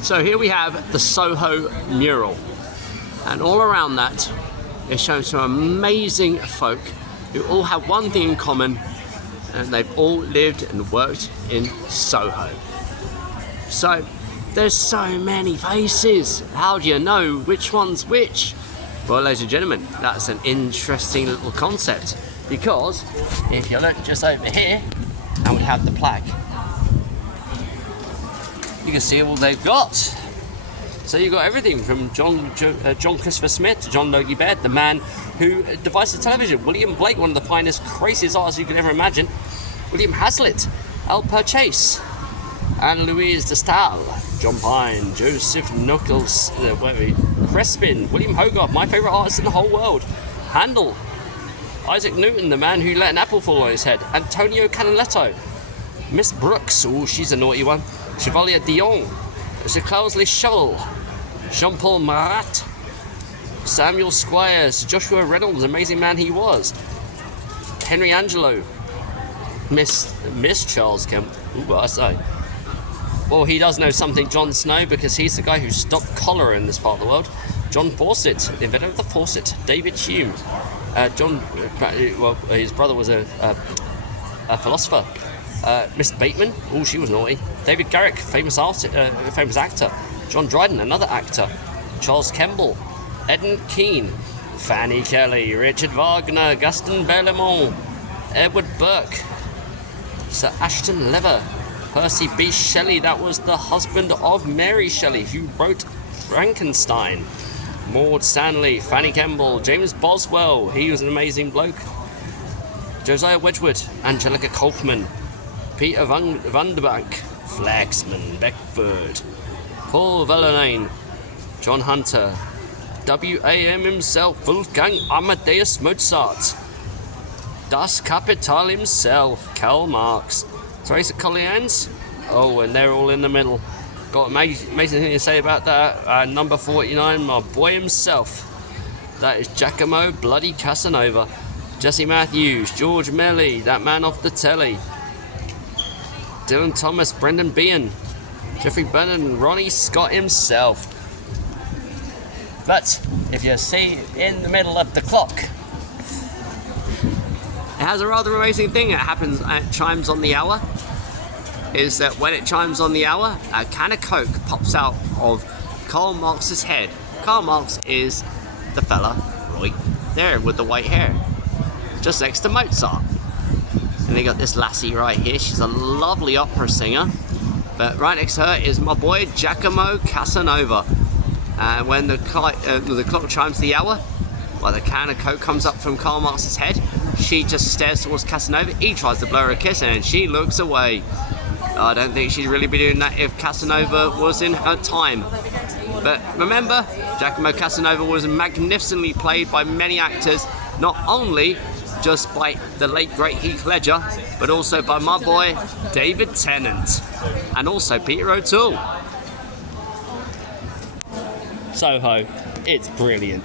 So here we have the Soho Mural, and all around that is showing some amazing folk who all have one thing in common, and they've all lived and worked in Soho. So there's so many faces. How do you know which one's which? Well, ladies and gentlemen, that's an interesting little concept, because if you look just over here and we have the plaque, you can see all they've got. So you've got everything from John Christopher Smith to John Logie Baird, the man who devised the television, William Blake, one of the finest, craziest artists you could ever imagine, William Hazlitt, Al Purchase, Anne Louise de Stael, John Pine, Joseph Knuckles, Crespin, William Hogarth, my favourite artist in the whole world, Handel, Isaac Newton, the man who let an apple fall on his head, Antonio Canaletto, Miss Brooks, oh she's a naughty one, Chevalier Dion, Sir Cloudesley Shovel, Jean-Paul Marat, Samuel Squires, Joshua Reynolds, amazing man he was, Henry Angelo, Miss Charles Kemp, ooh, I say. Well, he does know something, Jon Snow, because he's the guy who stopped cholera in this part of the world. John Fawcett, the inventor of the faucet. David Hume. His brother was a philosopher. Miss Bateman, oh, she was naughty. David Garrick, famous actor. John Dryden, another actor. Charles Kemble. Eden Keane. Fanny Kelly. Richard Wagner. Gaston Berlimont. Edward Burke. Sir Ashton Lever. Percy B. Shelley, that was the husband of Mary Shelley, who wrote Frankenstein. Maud Stanley, Fanny Kemble, James Boswell, he was an amazing bloke. Josiah Wedgwood, Angelica Kaufman, Peter Vanderbank, Flaxman Beckford, Paul Verlaine, John Hunter, W.A.M. himself, Wolfgang Amadeus Mozart, Das Kapital himself, Karl Marx, Teresa Collians, oh, and they're all in the middle. Got amazing thing to say about that. Number 49, my boy himself. That is Giacomo Bloody Casanova. Jesse Matthews, George Melly, that man off the telly. Dylan Thomas, Brendan Behan, Jeffrey Brennan, Ronnie Scott himself. But if you see in the middle of the clock, it has a rather amazing thing that happens. It chimes on the hour. Is that when it chimes on the hour, a can of Coke pops out of Karl Marx's head. Karl Marx is the fella right there with the white hair, just next to Mozart. And they got this lassie right here. She's a lovely opera singer. But right next to her is my boy Giacomo Casanova. And when the clock chimes the hour, well, the can of Coke comes up from Karl Marx's head. She just stares towards Casanova. He tries to blow her a kiss and she looks away. I don't think she'd really be doing that if Casanova was in her time. But remember, Giacomo Casanova was magnificently played by many actors, not only just by the late great Heath Ledger, but also by my boy David Tennant, and also Peter O'Toole. Soho, it's brilliant.